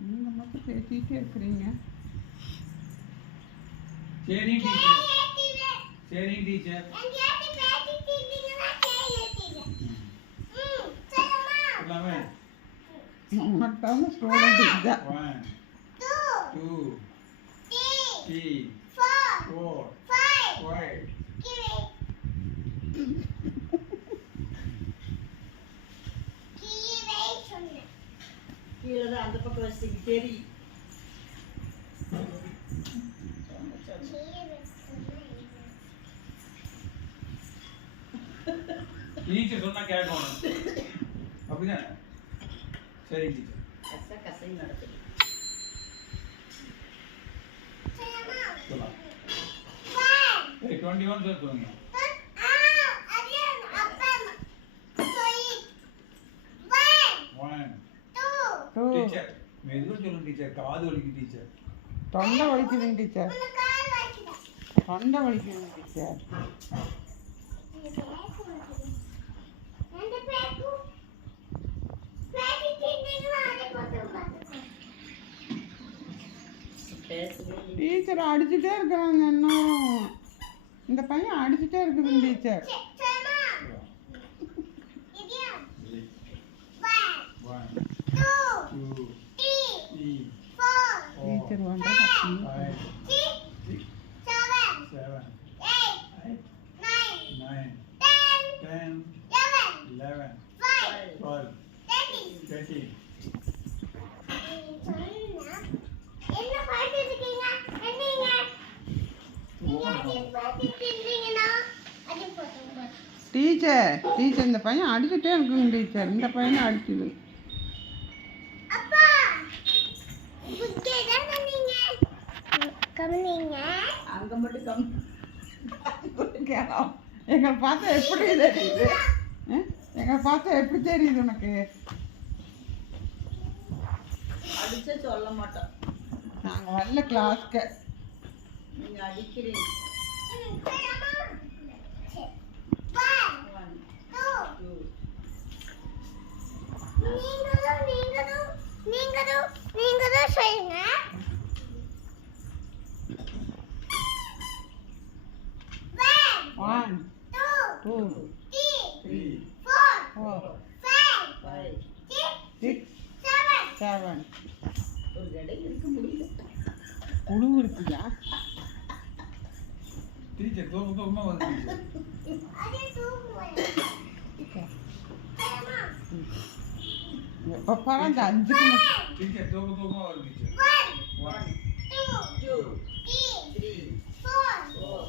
நீங்கள் மட்டும் பேசிகிட்டே இருக்கிறீங்க. சரி டீச்சர். சரி டீச்சர். எல்லாமே மொத்தம் ஸ்டூடெண்ட் இதுதான். 1 2 3 4 5 கீழே தான் அந்த பக்கம் வச்சுங்க. சரி டீச்சர் சொன்னா கேட்கணும். அப்படிதானே? சரி டீச்சர். கசை நடக்குது. சொல்லலாம். 21 சார் சொல்லுங்க. டீச்சர் மெதுவா சொல்லுங்க டீச்சர். காது வலிக்குது டீச்சர். தொண்டை வலிக்குதுங்க டீச்சர். தொண்டை வலிக்குதுங்க டீச்சர். டீச்சர் அடிச்சுட்டே இருக்கிறாங்க இன்னும். இந்த பையன் அடிச்சுட்டே இருக்குதுங்க டீச்சர். டீச்சர் வந்து 13 டீச்சர் இந்த பையன் அடிச்சுட்டே இருக்குங்க டீச்சர். இந்த பையனை அடிச்சுது. அங்க மட்டும் எங்களை பார்த்தா எப்படி தெரியுது? எங்களை பார்த்தா எப்படி தெரியுது உனக்கு? அடிச்சா சொல்ல மாட்டோம். நாங்கள் வரல கிளாஸ்க்கு. நீங்க அடிக்கிறீங்க. 1 2 3 4 5 6 7 ஒரு கடை இருக்க முடியல. குழு இருக்குதா? டீச்சர் தூக்கமா வந்து எப்போ பாரு அந்த 5க்கு டீச்சர் தூக்கமா வருது டீச்சர். 1 2 3 4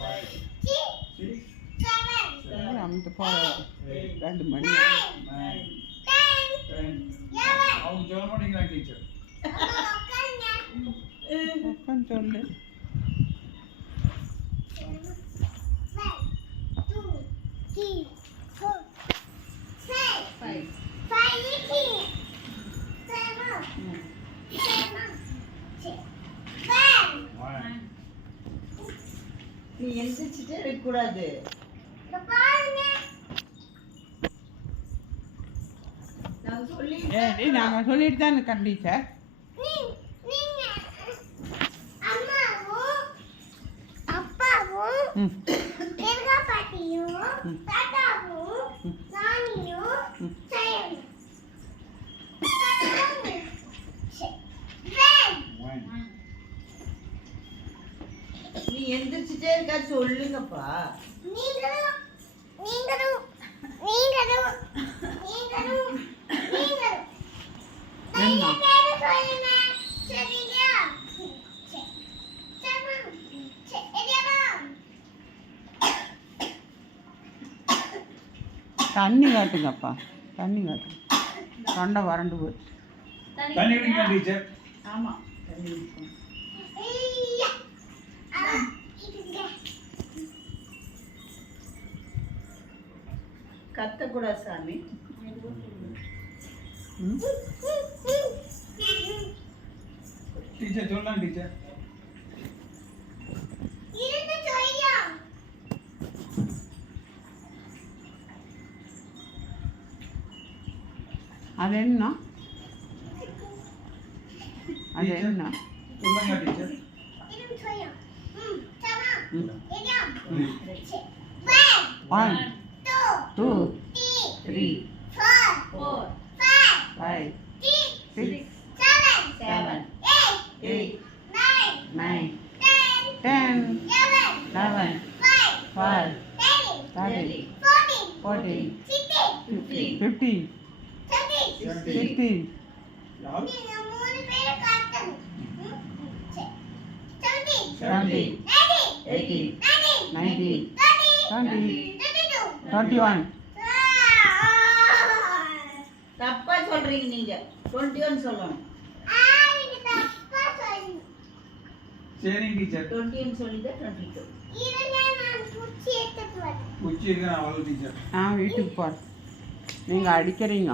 5 6 7 அமுத்து போகிற 2 மணி 9 10 அவங்க சொல்ல மாட்டீங்களா டீச்சர்? உட்காந்து சொல்லு. நீ எந்திரிச்சிட்டே இருக்கக்கூடாது. நாங்கள் சொல்லிட்டு தான் இருக்கோம் டீச்சர். நீ எந்திரிச்சிட்டே இருக்கா சொல்லுங்கப்பா. தண்ணி காட்டுங்கப்பா. தண்ணி காட்டு. தொண்டை வறண்டு போச்சு. தண்ணி குடிங்க டீச்சர். ஆமா தண்ணி குடிக்கணும். கத்தக்கூடாது சாமி. டீச்சர் சொல்லலாம் டீச்சர். அது என்ன அது என்ன சொல்லுங்க teacher one two three 4 five 6 six 7 eight 8 nine 9 ten 11 eleven 12 twelve 13 fourteen 14 fifteen 15 sixteen யார் செவன்டீன் எயிட்டீன் 19 20 21 தப்பா சொல்றீங்க நீங்க 21 சொல்லணும் சரிங்க டீச்சர் 21 சொல்லிட்டு 22 குச்சி இருக்கு நான் அவ்வளோ டீச்சர் நான் வீட்டுக்கு போகிறேன் நீங்கள் அடிக்கிறீங்க